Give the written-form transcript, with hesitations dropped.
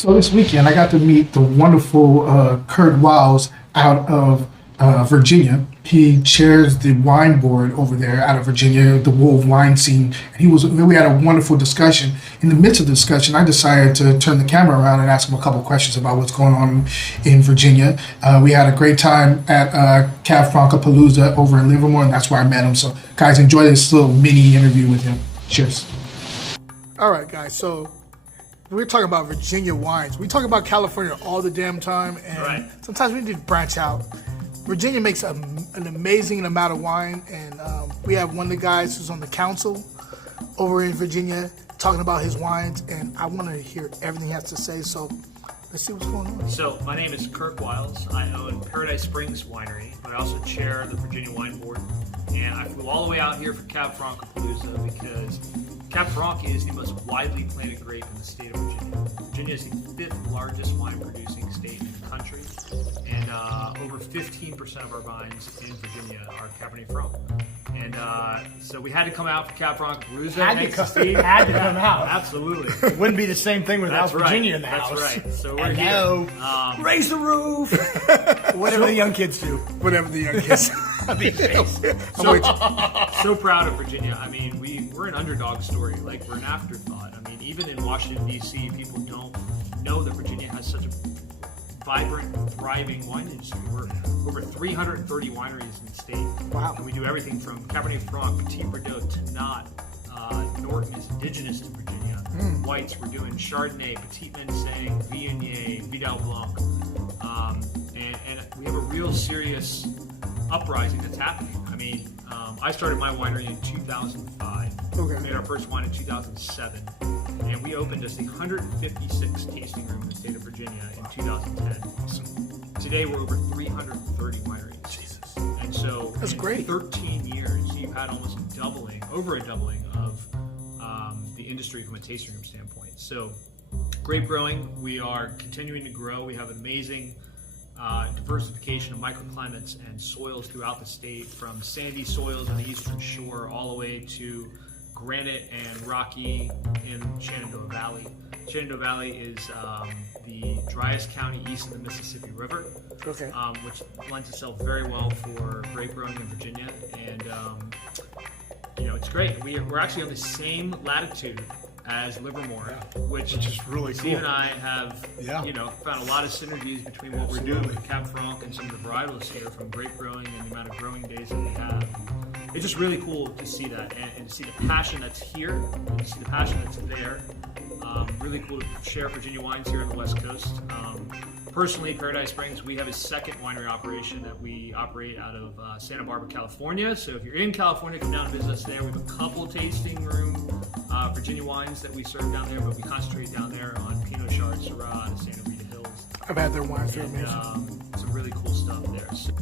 So this weekend, I got to meet the wonderful Kirk Wiles out of Virginia. He chairs the wine board over there out of Virginia, the world wine scene. And we had a wonderful discussion. In the midst of the discussion, I decided to turn the camera around and ask him a couple questions about what's going on in Virginia. We had a great time at Cab-Franc-A-Palooza over in Livermore, and that's where I met him. So, guys, enjoy this little mini interview with him. Cheers. All right, guys. So we're talking about Virginia wines. We talk about California all the damn time, and sometimes we need to branch out. Virginia makes an amazing amount of wine, and we have one of the guys who's on the council over in Virginia talking about his wines, and I want to hear everything he has to say, so let's see what's going on. So my name is Kirk Wiles. I own Paradise Springs Winery, but I also chair the Virginia Wine Board, and I flew all the way out here for Cab-Franc-A-Palooza because Cab-Franc is the most widely planted grape in the state of Virginia. Virginia is the fifth largest wine producing state in the country, and over 15% of our vines in Virginia are Cabernet Franc. And so we had to come out for Cab-Franc-A-Palooza. Had to come out. Absolutely. It wouldn't be the same thing without Virginia in the house. That's right. So we're and here. Now, raise the roof. Whatever the young kids do. Whatever the young kids. So proud of Virginia. I mean, we're an underdog story. Like, we're an afterthought. I mean, even in Washington, D.C., people don't know that Virginia has such a vibrant, thriving wine industry. We're over 330 wineries in the state. Wow. And we do everything from Cabernet Franc, Petit Verdot, Tannat. Norton is indigenous to Virginia. Whites, we're doing Chardonnay, Petit Menisang, Viognier, Vidal Blanc. And we have a real serious uprising that's happening. I mean, I started my winery in 2005. Okay. We made our first wine in 2007. And we opened as the 156th tasting room in the state of Virginia in 2010. Awesome. Today we're over 330 wineries. Jesus. And so That's in great. 13 years, you've had almost over a doubling of the industry from a tasting room standpoint. So grape growing, we are continuing to grow. We have amazing diversification of microclimates and soils throughout the state, from sandy soils on the eastern shore all the way to granite and rocky in Shenandoah Valley. Shenandoah Valley is the driest county east of the Mississippi River, which lends itself very well for grape growing in Virginia. And it's great. We're actually on the same latitude as Livermore, which is really Steve cool. and I have found a lot of synergies between what we're doing with Cab Franc and some of the varietals here, from grape growing and the amount of growing days that we have. It's just really cool to see that and to see the passion that's here and to see the passion that's there. Really cool to share Virginia wines here on the West Coast. Personally, Paradise Springs, we have a second winery operation that we operate out of Santa Barbara, California. So if you're in California, come down and visit us there. We have a couple tasting room Virginia wines that we serve down there, but we concentrate down there on Pinot Chard, Syrah, Santa Rita Hills. I've had their wines. They're And, amazing. some really cool stuff there. So,